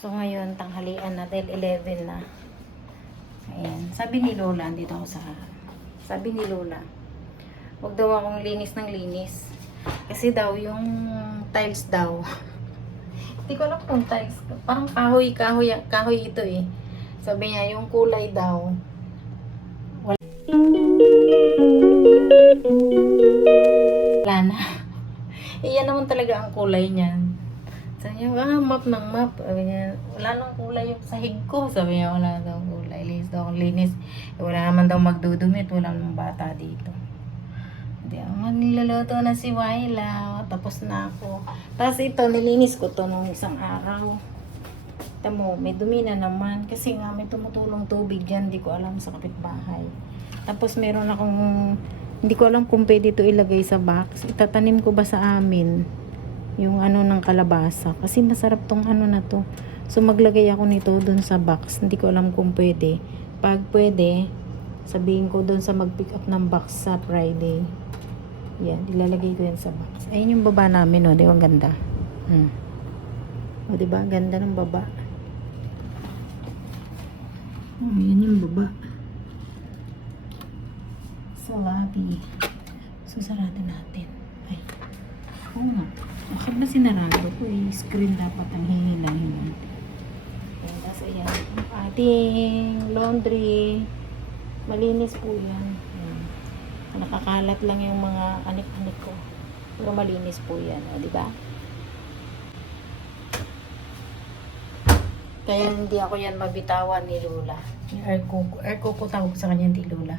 So ngayon, tanghalian na dahil 11 na. Ayan. Sabi ni Lola, andito ako sa sabi ni Lola, huwag daw akong linis ng linis. Kasi daw, yung tiles daw. Hindi ko alam kung tiles. Parang kahoy ito eh. Sabi niya, yung kulay daw. Wala na. Iyan naman talaga ang kulay niyan. Sabi niya, map ng map. Sabi niya, wala nang kulay yung sahig ko. Sabi niya, wala daw kulay. Linis daw akong linis. Wala naman daw magdudumit. Wala namang bata dito. Hindi ako niluluto na si Waila. Tapos na ako. Tapos ito, nilinis ko to nung isang araw. Tamo, may dumi na naman. Kasi nga may tumutulong tubig dyan. Hindi ko alam sa kapitbahay. Tapos meron akong, hindi ko alam kung pwede ito ilagay sa box. Itatanim ko ba sa amin? Yung ano ng kalabasa. Kasi masarap tong ano na to. So maglagay ako nito dun sa box. Hindi ko alam kung pwede. Pag pwede, sabihin ko dun sa mag-pick up ng box sa Friday. Yan, ilalagay ko yan sa box. Ayun yung baba namin, o. Di ba, ang ganda. O, di ba? Ganda ng baba. Yan yung baba. So, lobby. So, sarado natin. Ay. Oo nga. Bakit ba sinarado ko eh? Screen dapat ang hihilang-hilang. Ayan, tapos ayan. Ang ating laundry. Malinis po yan. Ayan. Nakakalat lang yung mga anik-anik ko. Pero malinis po yan. O, diba? Kaya hindi ako yan mabitawan ni Lola. Yung air coco tawag sa kanya, hindi Lola.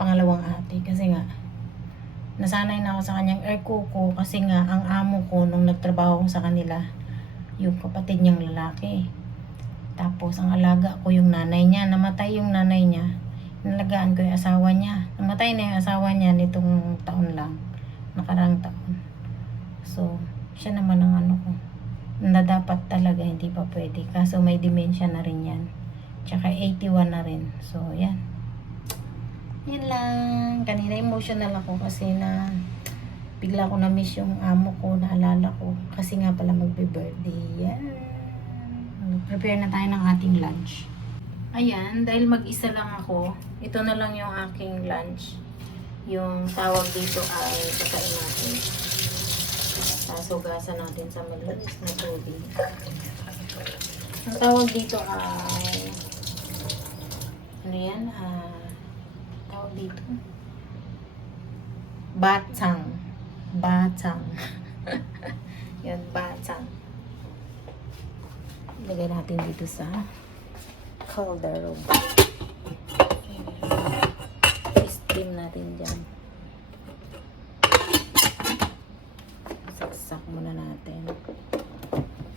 Pangalawang ate. Kasi nga, nasanay na ako sa kanyang air coco kasi nga ang amo ko nung nagtrabaho ko sa kanila, yung kapatid niyang lalaki. Tapos ang alaga ko yung nanay niya. Namatay yung nanay niya. Nalagaan ko yung asawa niya. Namatay na yung asawa niya nitong taon lang. Nakarang taon. So, siya naman ang ano ko. Na dapat talaga hindi pa pwede. Kaso may dementia na rin yan. Tsaka 81 na rin. So, yan. Yan lang. Kanina emotional ako kasi na bigla ko na-miss yung amo ko, naalala ko. Kasi nga pala magbe-birthday. Yan. Prepare na tayo ng ating lunch. Ayan, dahil mag-isa lang ako, ito na lang yung aking lunch. Yung tawag dito ay pagkain natin. Sasugasan natin sa malinis na tubig. Ang tawag dito ay ano yan? Tawag dito batsang. Yan, batsang. Ilagay natin dito sa caldero. Steam natin dyan. Saksak muna natin.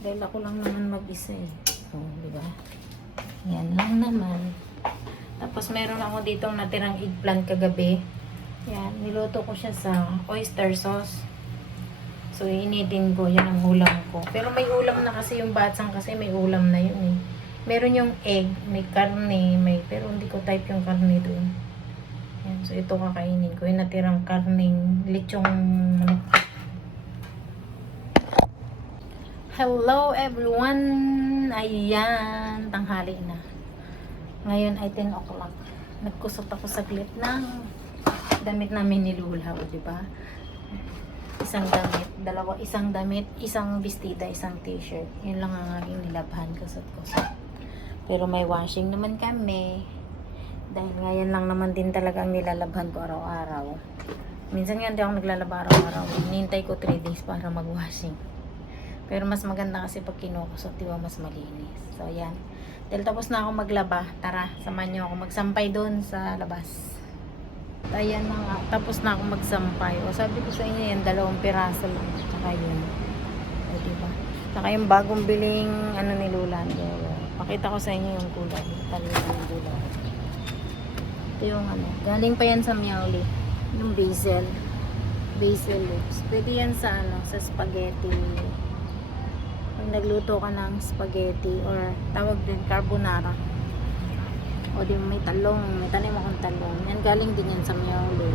Dahil ako lang naman mag-isa eh. So, diba? Yan lang naman. Tapos meron ako ditong natirang eggplant kagabi. Yan, niluto ko siya sa oyster sauce. So, initin ko. Yan ang ulam ko. Pero may ulam na kasi yung batsang kasi may ulam na yun eh. Meron yung egg, may karne, pero hindi ko type yung karne doon. Yan, so ito kakainin ko. Yung natirang karning lechong manok. Hello everyone! Ayan, tanghali na. Ngayon ay 10 o'clock. Nagkusot ako saglit ng damit namin ni Lula, o diba? Isang damit, isang bestida, isang t-shirt. Yun lang ang aking nilabhan, kusot-kusot. Pero may washing naman kami. Dahil ngayon lang naman din talaga ang nilalabhan ko araw-araw. Minsan nga hindi ako naglalaba araw-araw. Hinintay ko 3 days para mag-washing. Pero mas maganda kasi pag kinukusot, diba, mas malinis. So, ayan. Dahil tapos na ako maglaba, tara, samahan nyo ako magsampay doon sa labas. Ayan na nga, tapos na ako magsampay. O, sabi ko sa inyo yan, 2 piraso lang. Tsaka yun. O, diba? Tsaka yung bagong biling, ano ni Lula. Pakita ko sa inyo yung kulay. Talina ng gulay. Ito yung ano. Galing pa yan sa Miauli. Yung basil. Basil leaves. Pwede yan sa ano, sa spaghetti. Pag nagluto ka ng spaghetti or tawag din carbonara. O di may talong. May tanim akong talong. Yan galing din yan sa Miauli.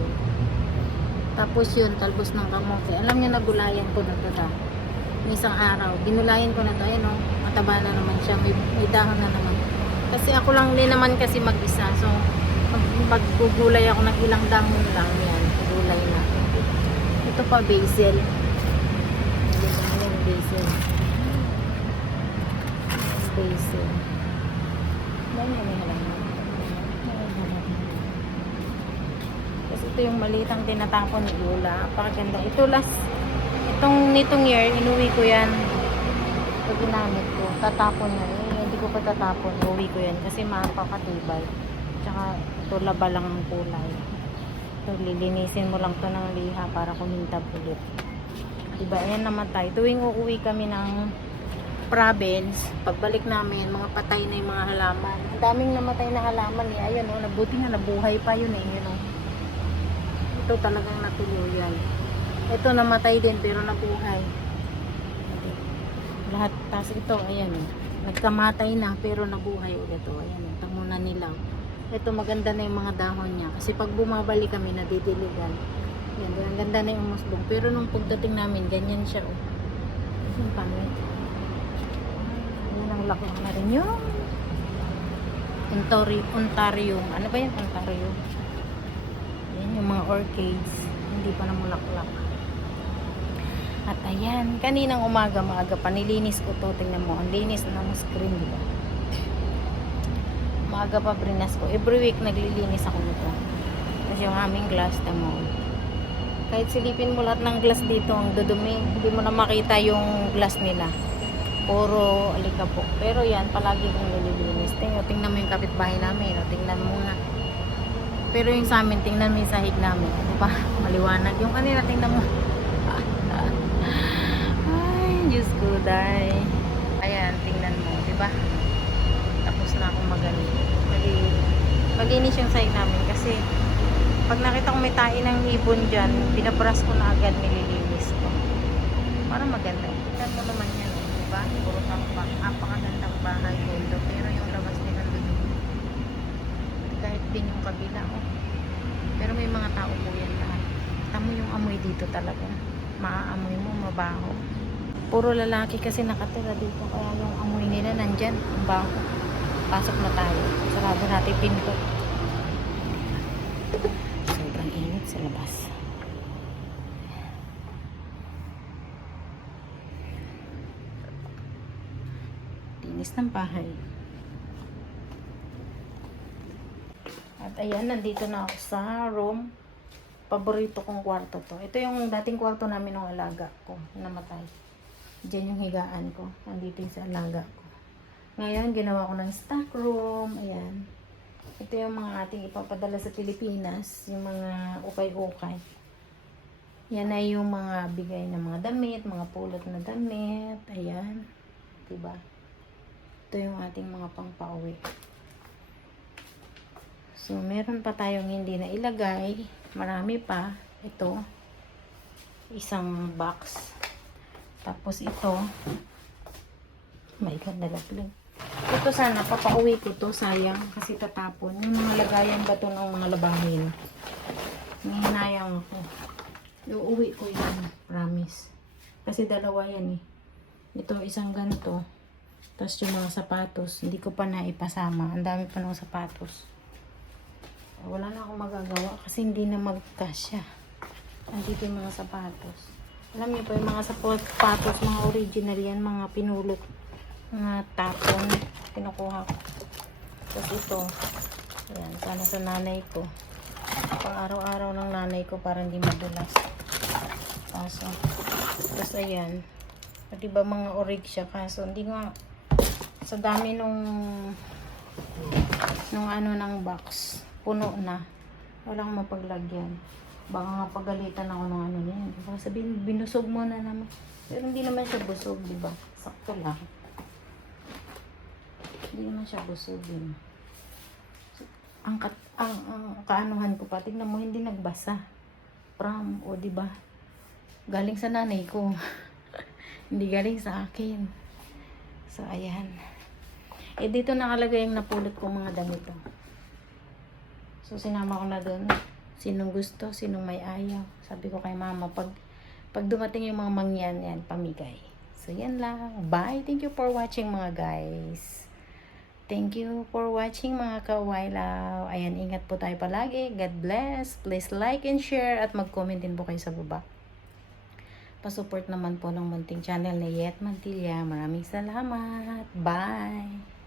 Tapos yun, talbos ng kamote. Alam niyo, nagulayan ko na ito. Isang araw. Ginulayan ko na ito. Ayan o. mataba na naman siya. May dahon na naman. Kasi ako lang din naman kasi mag-isa. So, maggugulay ako ng ilang dahon lang. Yan, gulay na. Ito pa, basil. Ayan, basil. Basil. Ganyan yung halaman. Kasi ito yung malitang tinatapon ni Lola. Pakaganda. Ito nitong year, inuwi ko yan. Ito ginamit ko. Tatapon na. Hindi ko pa tatapon. Inuwi ko yan kasi mapakatibay. Tsaka ito laba lang ang kulay. Ito lilinisin mo lang to ng liha para kumintab ulit. Diba? Ayan naman tayo. Tuwing uuwi kami ng province, pagbalik namin, mga patay na yung mga halaman. Ang daming namatay na halaman eh. Ayun o, nabuti nga nabuhay pa yun eh. Yun, o. Ito talagang natuluyan. Ito namatay din pero nabuhay. Lahat. Tapos ito, ayan o. Nagkamatay na pero nabuhay ulit o. Ayan o, tamo na nilaw. Ito maganda na yung mga dahon niya. Kasi pag bumabalik kami, nadidiligan. Yan, ang ganda na yung musbong. Pero nung pagdating namin, ganyan siya o. Yung pangit. Ang laki na rin yung Ontario. Ano ba yung Ontario? Yan yung mga orchids. Hindi pa namulaklak. At ayan, kaninang maaga pa nilinis ko to. Tingnan mo, ang linis ng screen, diba? Maaga pa brinas ko. Every week naglilinis ako nito. Kasi yung aming glass, tamo. Kahit silipin mo lahat ng glass dito, ang dudumi. Hindi mo na makita yung glass nila. Puro alikabok. Pero yan, palagi kong nililinis. Tingnan mo yung kapitbahay namin. Tingnan mo nga. Pero yung sa amin, tingnan mo yung sahig namin. Diba? Maliwanag. Yung kanina, tingnan mo. Ay, Diyos ko, day. Ayan, tingnan mo. Diba? Tapos na akong maglinis yung sahig namin. Kasi, pag nakita kong may tae ng ibon dyan, binabras ko na agad, nililinis ko. Para maganda. Tingnan mo naman yan. Diba? Puro tampak. Napakagandang bahay ko. Pero yung labas nila doon. Kahit din yung kabila. Oh. Pero may mga tao po yan lahat. Tamo yung amoy dito talaga. Maaamoy mo, mabaho. Puro lalaki kasi nakatira dito. Kaya yung amoy nila nandyan. Ang baho. Pasok na tayo. Sarado natin pinto. Sobrang init sa labas. Linis ng bahay. At ayan, nandito na ako sa room. Paborito kong kwarto to. Ito yung dating kwarto namin ng alaga ko. Namatay. Diyan yung higaan ko. Nandito yung sa alaga ko. Ngayon, ginawa ko ng stock room. Ayan. Ito yung mga ating ipapadala sa Pilipinas. Yung mga ukay-ukay. Yan ay yung mga bigay ng mga damit. Mga pulot na damit. Ayan. Diba? Ito yung ating mga pangpauwi. So, meron pa tayong hindi na ilagay. Marami pa. Ito. Isang box. Tapos ito. May nalaglag. Ito sana, papauwi ko to. Sayang. Kasi tatapon. Yung mga lagayan ba to ng mga labahin. Hinayang ako. Iuwi ko yan. Promise. Kasi dalawa yan eh. Ito isang ganito. Tapos yung mga sapatos, hindi ko pa naipasama. Ang dami pa ng sapatos. Wala na akong magagawa kasi hindi na magkasya. Andito yung mga sapatos. Alam niyo po yung mga sapatos, mga original yan, mga pinulot. Mga tapon. Kinukuha ko. Tapos ito. Ayan, sana sa nanay ko. Pang araw-araw ng nanay ko para hindi madulas. Tapos ayan. Diba mga orig siya kaso hindi nga sa dami nung ano ng box puno na walang mapaglagyan baka nga pagalitan ako ng ano niyan baka sabihin binusog mo na naman pero hindi naman siya busog diba sakto lang hindi naman siya busog din ang kaanuhan ko pa tignan mo hindi nagbasa o diba galing sa nanay ko hindi galing sa akin so ayan dito nakalagay yung napulot kong mga damit. So, sinama ko na doon. Sinong gusto, sinong may ayaw. Sabi ko kay mama, pag dumating yung mga mangyan, yan, pamigay. So, yan lang. Bye. Thank you for watching mga guys. Thank you for watching mga kawailaw. Ayan, ingat po tayo palagi. God bless. Please like and share at mag-comment din po kayo sa baba. Pasupport naman po ng munting channel ni Yet Mantilla. Maraming salamat. Bye.